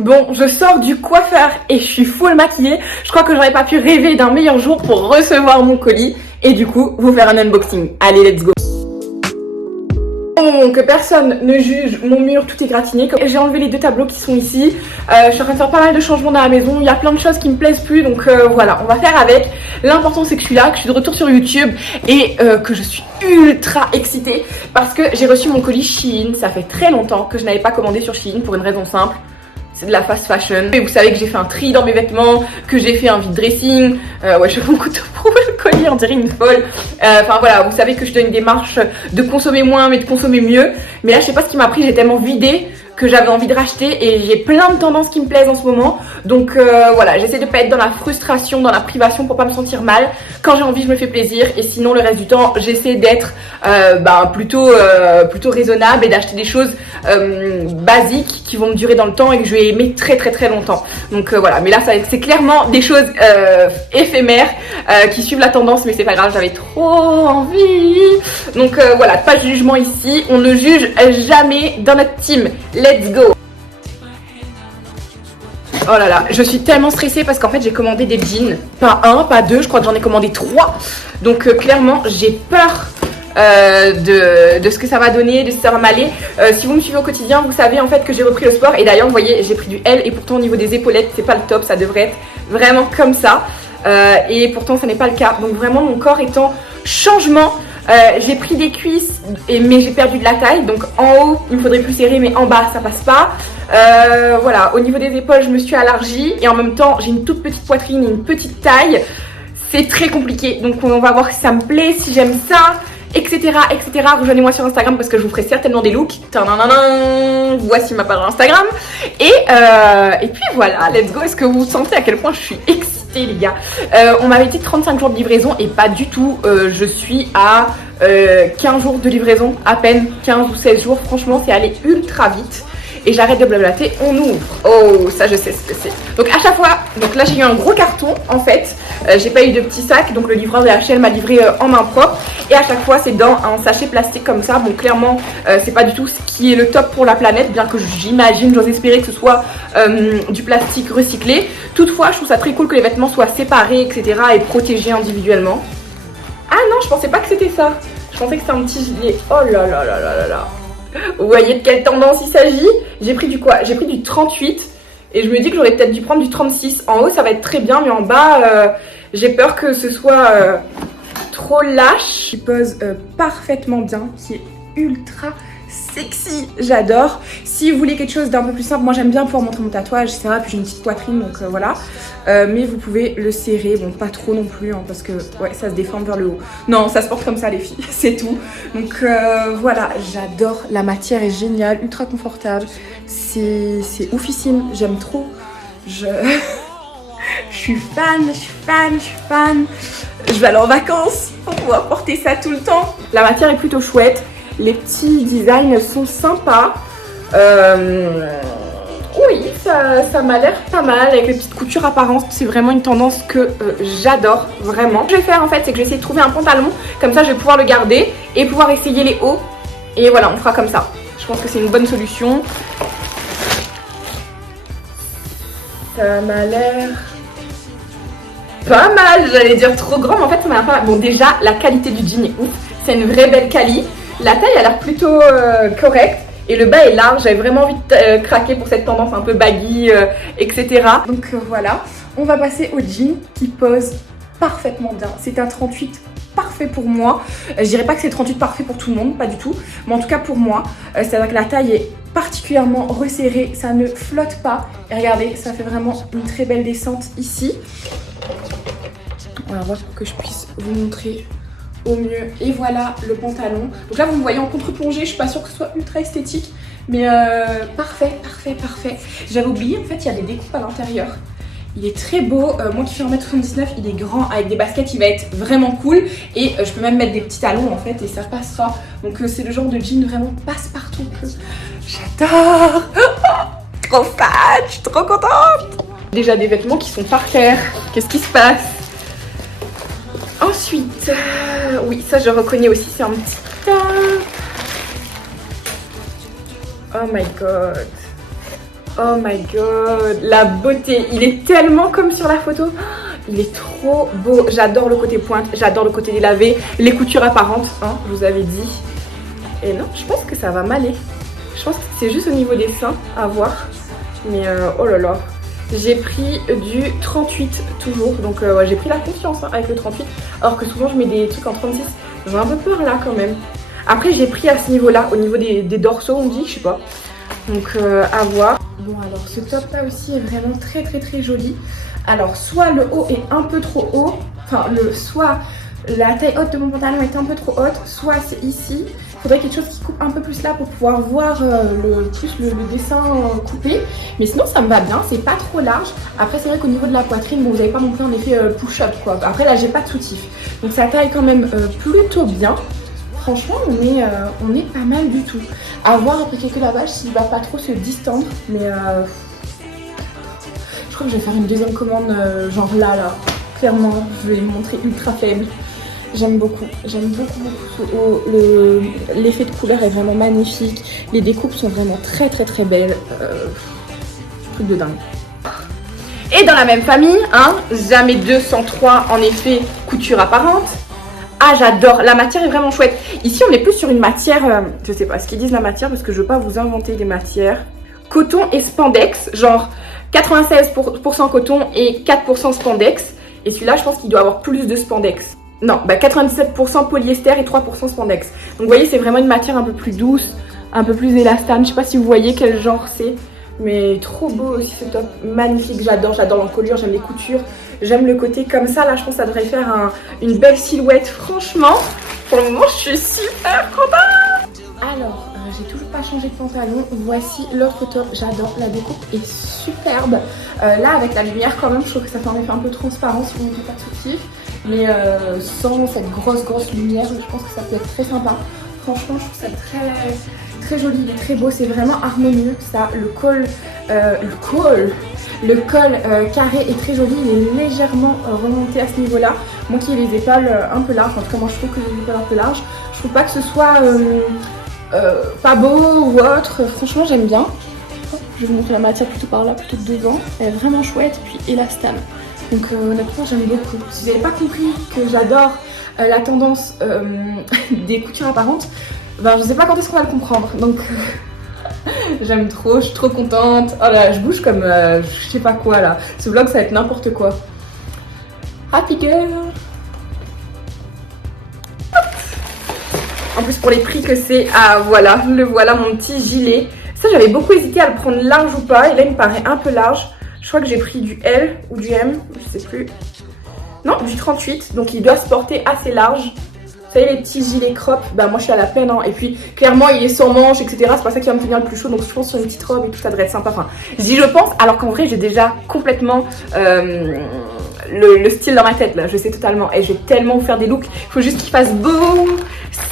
Bon, je sors du coiffeur et je suis full maquillée. Je crois que j'aurais pas pu rêver d'un meilleur jour pour recevoir mon colis et du coup vous faire un unboxing. Allez, let's go. Que personne ne juge mon mur, tout est gratiné. J'ai enlevé les 2 tableaux qui sont ici. Je suis en train de faire pas mal de changements dans la maison. Il y a plein de choses qui me plaisent plus, donc voilà, on va faire avec. L'important c'est que je suis là, que je suis de retour sur YouTube et que je suis ultra excitée parce que j'ai reçu mon colis Shein. Ça fait très longtemps que je n'avais pas commandé sur Shein pour une raison simple. C'est de la fast fashion. Et vous savez que j'ai fait un tri dans mes vêtements, que j'ai fait un vide dressing. Ouais, je fais mon couteau pour le colis, on dirait une folle. Enfin voilà, vous savez que je suis dans une démarche de consommer moins mais de consommer mieux. Mais là, je sais pas ce qui m'a pris, j'ai tellement vidé que j'avais envie de racheter et j'ai plein de tendances qui me plaisent en ce moment. Donc voilà, j'essaie de pas être dans la frustration, dans la privation pour pas me sentir mal. Quand j'ai envie, je me fais plaisir et sinon le reste du temps, j'essaie d'être plutôt raisonnable et d'acheter des choses basiques qui vont me durer dans le temps et que je vais aimer très très très longtemps. Donc voilà, mais là c'est clairement des choses éphémères qui suivent la tendance, mais c'est pas grave, j'avais trop envie. Donc voilà, pas de jugement ici, on ne juge jamais dans notre team. Let's go. Oh là là, je suis tellement stressée parce qu'en fait j'ai commandé des jeans. Pas un, pas deux, je crois que j'en ai commandé 3. Donc clairement j'ai peur de ce que ça va donner, de ce que ça va m'aller. Si vous me suivez au quotidien, vous savez en fait que j'ai repris le sport. Et d'ailleurs vous voyez, j'ai pris du L et pourtant au niveau des épaulettes c'est pas le top. Ça devrait être vraiment comme ça et pourtant ça n'est pas le cas. Donc vraiment mon corps est en changement. J'ai pris des cuisses mais j'ai perdu de la taille, donc en haut il me faudrait plus serrer mais en bas ça passe pas. Voilà, au niveau des épaules je me suis élargie et en même temps j'ai une toute petite poitrine et une petite taille. C'est très compliqué, donc on va voir si ça me plaît, si j'aime ça, etc. etc. Rejoignez-moi sur Instagram parce que je vous ferai certainement des looks. Voici ma page Instagram. Et puis voilà, let's go. Est-ce que vous sentez à quel point je suis excitée les gars? On m'avait dit 35 jours de livraison et pas du tout. Je suis à 15 jours de livraison, à peine 15 ou 16 jours. Franchement c'est allé ultra vite. Et j'arrête de blablater, on ouvre. Oh, ça je sais ce que c'est. Donc à chaque fois, donc là j'ai eu un gros carton en fait. J'ai pas eu de petit sac, donc le livreur de HL m'a livré en main propre. Et à chaque fois c'est dans un sachet plastique comme ça. Bon clairement c'est pas du tout ce qui est le top pour la planète, bien que j'imagine, j'ose espérer que ce soit du plastique recyclé. Toutefois je trouve ça très cool que les vêtements soient séparés, etc. et protégés individuellement. Ah non, je pensais pas que c'était ça. Je pensais que c'était un petit gilet. Oh là là là là là là. Vous voyez de quelle tendance il s'agit? J'ai pris du quoi? J'ai pris du 38 et je me dis que j'aurais peut-être dû prendre du 36. En haut ça va être très bien mais en bas j'ai peur que ce soit trop lâche. Il pose parfaitement bien, qui est ultra sexy, j'adore. Si vous voulez quelque chose d'un peu plus simple, moi j'aime bien pouvoir montrer mon tatouage, etc. Puis j'ai une petite poitrine donc voilà. Mais vous pouvez le serrer, bon pas trop non plus hein, parce que ouais ça se déforme vers le haut. Non, ça se porte comme ça les filles, c'est tout. Donc voilà, j'adore, la matière est géniale, ultra confortable. C'est oufissime, j'aime trop. Je suis fan, je suis fan, je suis fan. Je vais aller en vacances pour pouvoir porter ça tout le temps. La matière est plutôt chouette. Les petits designs sont sympas. Oui, ça m'a l'air pas mal avec les petites coutures apparentes. C'est vraiment une tendance que j'adore, vraiment. Ce que je vais faire en fait, c'est que je vais essayer de trouver un pantalon. Comme ça, je vais pouvoir le garder et pouvoir essayer les hauts. Et voilà, on fera comme ça. Je pense que c'est une bonne solution. Ça m'a l'air pas mal. J'allais dire trop grand, mais en fait, ça m'a l'air pas mal. Bon, déjà, la qualité du jean est ouf. C'est une vraie belle quali. La taille a l'air plutôt correcte et le bas est large. J'avais vraiment envie de craquer pour cette tendance un peu baggy, etc. Donc voilà, on va passer au jean qui pose parfaitement bien. C'est un 38 parfait pour moi. Je dirais pas que c'est 38 parfait pour tout le monde, pas du tout. Mais en tout cas pour moi, c'est-à-dire que la taille est particulièrement resserrée. Ça ne flotte pas. Et regardez, ça fait vraiment une très belle descente ici. On va voir pour que je puisse vous montrer au mieux. Et voilà le pantalon. Donc là vous me voyez en contre-plongée, je suis pas sûre que ce soit ultra esthétique, mais parfait, parfait, parfait. J'avais oublié, en fait il y a des découpes à l'intérieur. Il est très beau, moi qui fais 1m79, il est grand, avec des baskets il va être vraiment cool. Et je peux même mettre des petits talons en fait et ça passera. Donc c'est le genre de jean vraiment passe-partout que j'adore. Trop fan, je suis trop contente. Déjà des vêtements qui sont par terre, qu'est-ce qui se passe? Ensuite, oui, ça je reconnais aussi, c'est un petit tas. Oh my god. Oh my god, la beauté. Il est tellement comme sur la photo. Il est trop beau. J'adore le côté pointe, j'adore le côté délavé, les coutures apparentes, hein, je vous avais dit. Et non, je pense que ça va m'aller. Je pense que c'est juste au niveau des seins à voir. Mais oh là là. J'ai pris du 38 toujours. Donc ouais, j'ai pris la confiance hein, avec le 38. Alors que souvent je mets des trucs en 36. J'ai un peu peur là quand même. Après j'ai pris à ce niveau-là, au niveau des dorsaux on dit, je sais pas. Donc à voir. Bon alors ce top là aussi est vraiment très joli. Alors soit le haut est un peu trop haut. Enfin soit la taille haute de mon pantalon est un peu trop haute. Soit c'est ici. Il faudrait quelque chose qui coupe un peu plus là pour pouvoir voir le dessin coupé. Mais sinon ça me va bien, c'est pas trop large. Après c'est vrai qu'au niveau de la poitrine, bon, vous n'avez pas non plus un effet push-up quoi. Après là j'ai pas de soutif. Donc ça taille quand même plutôt bien. Franchement on est pas mal du tout. À voir après quelques lavages s'il va pas trop se distendre. Mais je crois que je vais faire une deuxième commande genre là. Clairement je vais me montrer ultra faible. J'aime beaucoup ce haut, l'effet de couleur est vraiment magnifique, les découpes sont vraiment très belles, truc de dingue. Et dans la même famille, hein, jamais 203 en effet couture apparente. Ah j'adore, la matière est vraiment chouette. Ici on est plus sur une matière, je sais pas ce qu'ils disent la matière parce que je veux pas vous inventer des matières. Coton et spandex, genre 96% coton et 4% spandex. Et celui-là je pense qu'il doit avoir plus de spandex. Non, bah 97% polyester et 3% spandex. Donc vous voyez, c'est vraiment une matière un peu plus douce, un peu plus élastane. Je sais pas si vous voyez quel genre c'est, mais trop beau aussi ce top. Magnifique, j'adore l'encolure, j'aime les coutures. J'aime le côté comme ça, là je pense que ça devrait faire une belle silhouette. Franchement, pour le moment je suis super contente. Alors, j'ai toujours pas changé de pantalon. Voici l'autre top, j'adore, la découpe est superbe. Là avec la lumière quand même, je trouve que ça fait un effet un peu transparent si vous ne mettez pas de soutif. Mais sans cette grosse lumière, je pense que ça peut être très sympa. Franchement, je trouve ça très joli, il est très beau, c'est vraiment harmonieux. Ça, le col carré est très joli, il est légèrement remonté à ce niveau-là. Moi qui ai les épaules un peu larges, en tout cas moi je trouve que j'ai les épaules un peu larges. Je trouve pas que ce soit pas beau ou autre, franchement j'aime bien. Je vais vous montrer la matière plutôt par là, plutôt que devant. Elle est vraiment chouette, puis élastane. Donc honnêtement j'aime beaucoup. Si vous n'avez pas compris que j'adore la tendance des coutures apparentes, ben je sais pas quand est-ce qu'on va le comprendre. Donc j'aime trop, je suis trop contente. Oh là, je bouge comme je sais pas quoi là. Ce vlog ça va être n'importe quoi. Happy girl. En plus pour les prix que c'est, ah voilà, le voilà mon petit gilet. Ça j'avais beaucoup hésité à le prendre large ou pas et là il me paraît un peu large. Je crois que j'ai pris du L ou du M, je sais plus. Non, du 38, donc il doit se porter assez large. Vous savez les petits gilets crop, bah moi je suis à la peine hein. Et puis clairement il est sans manches etc, c'est pas ça qui va me tenir le plus chaud. Donc je pense sur une petite robe et tout ça devrait être sympa. Enfin je dis je pense alors qu'en vrai j'ai déjà complètement le style dans ma tête là. Je sais totalement et je vais tellement vous faire des looks. Il faut juste qu'il fasse beau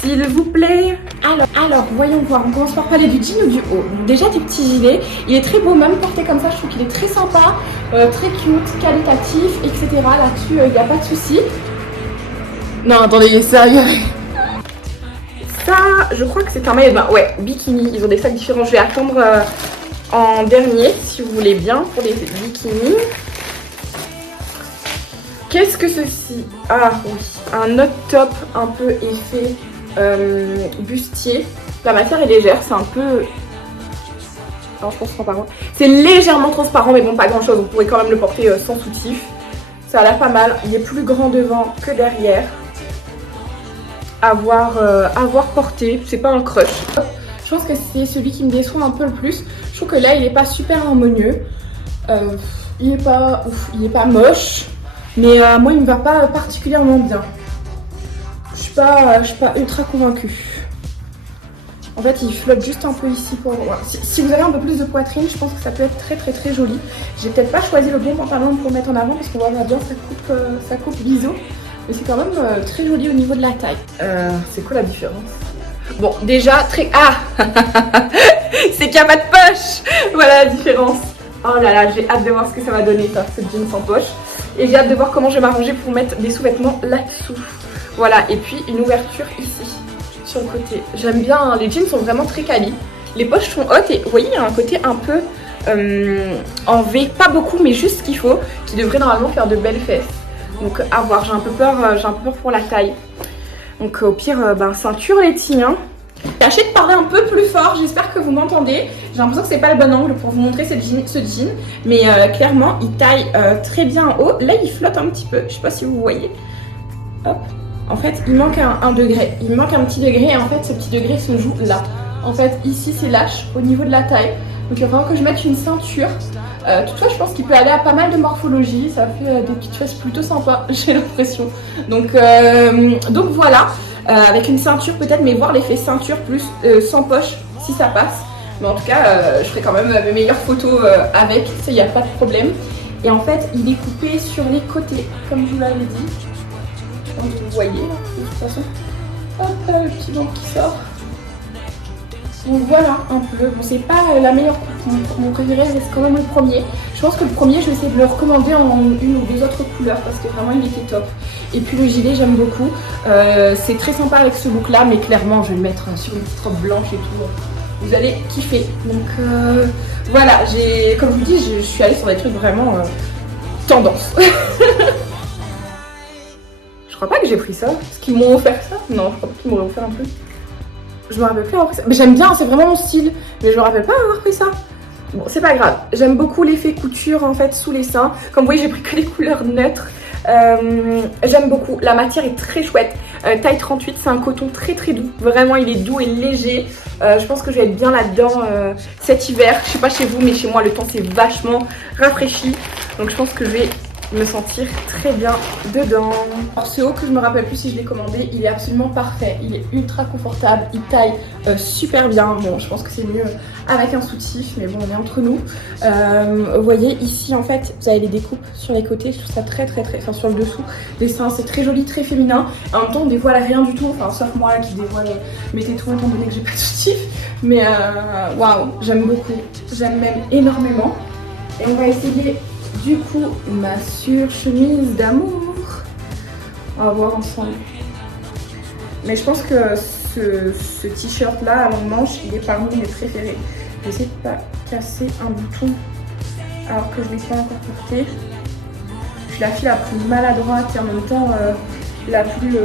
s'il vous plaît. Alors voyons voir, on commence par parler du jean ou du haut. Déjà du petit gilet, il est très beau même porté comme ça. Je trouve qu'il est très sympa, très cute, qualitatif etc. Là-dessus il n'y a pas de souci. Non, attendez, il est sérieux. Ça, je crois que c'est un maillot de bain. Ouais, bikini. Ils ont des sacs différents. Je vais attendre en dernier, si vous voulez bien, pour les bikinis. Qu'est-ce que ceci? Ah oui, un autre top un peu effet bustier. La matière est légère, c'est un peu... Non, je pense transparent. C'est légèrement transparent, mais bon, pas grand-chose. Vous pourrez quand même le porter sans soutif. Ça a l'air pas mal. Il est plus grand devant que derrière. À voir porté, c'est pas un crush. Je pense que c'est celui qui me déçoit un peu le plus. Je trouve que là il est pas super harmonieux. Il est pas ouf, il est pas moche. Mais moi il me va pas particulièrement bien. Je suis pas ultra convaincue. En fait il flotte juste un peu ici pour moi. Si vous avez un peu plus de poitrine, je pense que ça peut être très joli. J'ai peut-être pas choisi le bon pantalon pour mettre en avant parce qu'on voit bien ça coupe biseau. Mais c'est quand même très joli au niveau de la taille. C'est quoi la différence? Bon, déjà, très... Ah c'est qu'il n'y a pas de poche. Voilà la différence. Oh là là, j'ai hâte de voir ce que ça va donner, ça, ce jean sans poche. Et j'ai hâte de voir comment je vais m'arranger pour mettre des sous-vêtements là-dessous. Voilà, et puis une ouverture ici, sur le côté. J'aime bien, hein, les jeans sont vraiment très quali. Les poches sont hautes et vous voyez, il y a un côté un peu en V, pas beaucoup mais juste ce qu'il faut, qui devrait normalement faire de belles fesses. Donc à voir, j'ai un peu peur pour la taille. Donc au pire, ceinture les tiens. Tâchez de parler un peu plus fort, j'espère que vous m'entendez. J'ai l'impression que c'est pas le bon angle pour vous montrer ce jean, mais clairement il taille très bien en haut. Là il flotte un petit peu, je sais pas si vous voyez. Hop. En fait il manque un degré, il manque un petit degré et en fait ce petit degré se joue là. En fait ici c'est lâche au niveau de la taille, donc il va falloir que je mette une ceinture. Toutefois je pense qu'il peut aller à pas mal de morphologie, ça fait des petites fesses plutôt sympas, j'ai l'impression. Donc voilà. Avec une ceinture peut-être, mais voir l'effet ceinture plus sans poche si ça passe. Mais en tout cas, je ferai quand même mes meilleures photos avec, ça il n'y a pas de problème. Et en fait, il est coupé sur les côtés, comme je vous l'avais dit. Comme vous voyez, là, de toute façon. Hop, là, le petit ventre qui sort. Donc voilà un peu. Bon, c'est pas la meilleure coupe. Mon préféré reste quand même le premier. Je pense que le premier, je vais essayer de le recommander en une ou deux autres couleurs parce que vraiment il était top. Et puis le gilet, j'aime beaucoup. C'est très sympa avec ce look là, mais clairement, je vais le mettre sur une petite robe blanche et tout. Vous allez kiffer. Donc voilà, comme je vous dis, je suis allée sur des trucs vraiment tendance. Je crois pas que j'ai pris ça. Est-ce qu'ils m'ont offert ça? Non, je crois pas qu'ils m'auraient offert un peu. Je me rappelle plus avoir pris ça. Mais j'aime bien, c'est vraiment mon style. Mais je me rappelle pas avoir pris ça. Bon, c'est pas grave. J'aime beaucoup l'effet couture en fait sous les seins. Comme vous voyez, j'ai pris que les couleurs neutres. J'aime beaucoup. La matière est très chouette. Taille 38, c'est un coton très très doux. Vraiment, il est doux et léger. Je pense que je vais être bien là-dedans cet hiver. Je sais pas chez vous, mais chez moi, le temps s'est vachement rafraîchi. Donc je pense que je vais me sentir très bien dedans. Alors ce haut que je me rappelle plus si je l'ai commandé, il est absolument parfait, il est ultra confortable, il taille super bien. Bon, je pense que c'est mieux avec un soutif, mais bon, on est entre nous. Vous voyez ici en fait, vous avez les découpes sur les côtés, je trouve ça très, enfin sur le dessous des seins, c'est très joli, très féminin. En même temps, on dévoile rien du tout, enfin sauf moi qui dévoile mes tétons étant donné que j'ai pas de soutif. Mais waouh, j'aime beaucoup, j'aime même énormément. Et on va essayer du coup ma surchemise d'amour. On va voir ensemble. Mais je pense que ce t-shirt là à longue manche, il est parmi mes préférés. J'essaie de pas casser un bouton alors que je l'ai pas encore porté. Je suis la fille la plus maladroite et en même temps la plus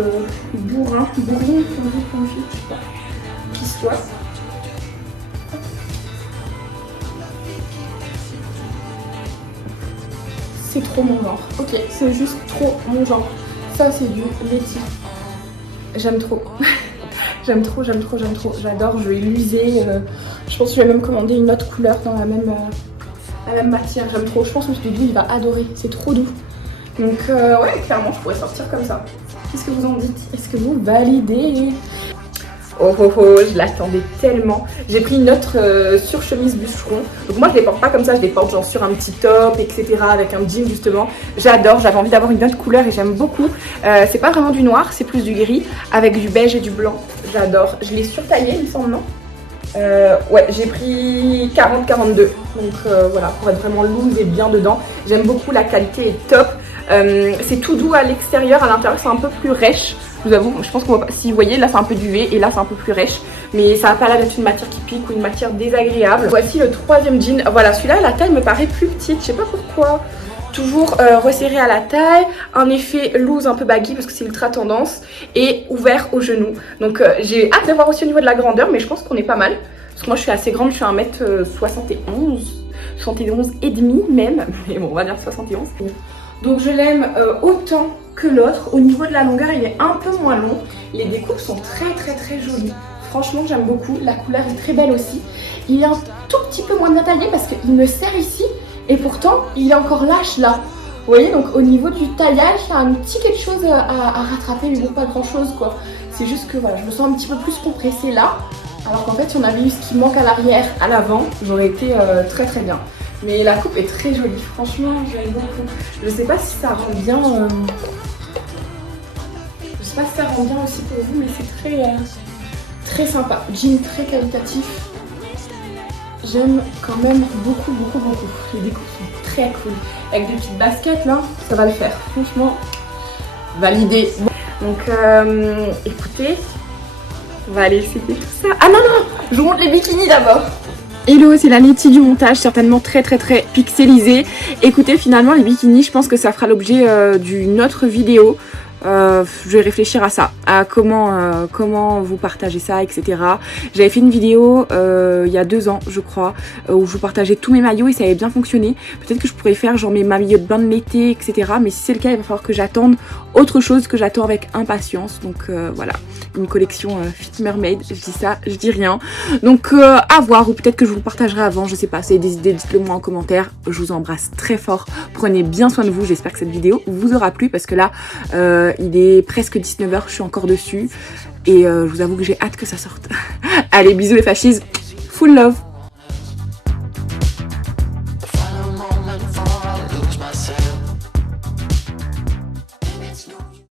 bourrine, comme une fille, je sais pas, qui soit. C'est trop mon genre. Ok, c'est juste trop mon genre. Ça, c'est du Letty. J'aime trop. J'aime trop. J'adore, je vais l'user. Je pense que je vais même commander une autre couleur dans la même matière. J'aime trop. Je pense que ce doux, il va adorer. C'est trop doux. Donc, ouais, clairement, je pourrais sortir comme ça. Qu'est-ce que vous en dites? Est-ce que vous validez? Oh oh oh, je l'attendais tellement. J'ai pris une autre surchemise bûcheron. Donc moi je les porte pas comme ça, je les porte genre sur un petit top, etc. avec un jean justement. J'adore, j'avais envie d'avoir une autre couleur et j'aime beaucoup. C'est pas vraiment du noir, c'est plus du gris avec du beige et du blanc. J'adore. Je l'ai surtaillé il me semble, non? Ouais, j'ai pris 40-42. Donc voilà, pour être vraiment loose et bien dedans. J'aime beaucoup, la qualité est top. C'est tout doux à l'extérieur, à l'intérieur c'est un peu plus rêche. Je vous avoue, je pense qu'on va pas... Si vous voyez, là c'est un peu duvet et là c'est un peu plus rêche. Mais ça va pas l'air d'être une matière qui pique ou une matière désagréable. Voici le troisième jean. Voilà, celui-là, la taille me paraît plus petite. Je sais pas pourquoi. Toujours resserré à la taille. Un effet loose, un peu baggy parce que c'est ultra tendance. Et ouvert au genou. Donc j'ai hâte de voir aussi au niveau de la grandeur. Mais je pense qu'on est pas mal. Parce que moi je suis assez grande, je suis 1m71. 71 et demi même. Mais bon, on va dire 71. Donc je l'aime autant que l'autre. Au niveau de la longueur, il est un peu moins long. Les découpes sont très jolies. Franchement, j'aime beaucoup. La couleur est très belle aussi. Il est un tout petit peu moins bien taillé parce qu'il me serre ici. Et pourtant, il est encore lâche là. Vous voyez, donc au niveau du taillage, il y a un petit quelque chose à rattraper. Mais bon, pas grand chose quoi. C'est juste que voilà, je me sens un petit peu plus compressée là. Alors qu'en fait, si on avait eu ce qui manque à l'arrière, à l'avant, j'aurais été très bien. Mais la coupe est très jolie, franchement j'aime beaucoup. Je sais pas si ça rend bien. Je sais pas si ça rend bien aussi pour vous, mais c'est très sympa. Jean très qualitatif. J'aime quand même beaucoup. Les découpes sont très cool. Avec des petites baskets là, ça va le faire. Franchement, validé. Donc écoutez, on va aller essayer tout ça. Ah non, je vous montre les bikinis d'abord. Hello, c'est la Letty du montage, certainement très pixelisé. Écoutez, finalement les bikinis, je pense que ça fera l'objet d'une autre vidéo. Je vais réfléchir à ça, à comment vous partagez ça, etc. J'avais fait une vidéo il y a 2 ans, je crois, où je vous partageais tous mes maillots et ça avait bien fonctionné. Peut-être que je pourrais faire genre mes maillots de bain de l'été, etc. Mais si c'est le cas, il va falloir que j'attende autre chose que j'attends avec impatience. Donc voilà, une collection Fit Mermaid, je dis ça, je dis rien. Donc à voir, ou peut-être que je vous le partagerai avant, je sais pas, si vous avez des idées, dites-le moi en commentaire. Je vous embrasse très fort, prenez bien soin de vous, j'espère que cette vidéo vous aura plu parce que là, il est presque 19 h, je suis encore dessus et je vous avoue que j'ai hâte que ça sorte. Allez, bisous les fascistes, full love.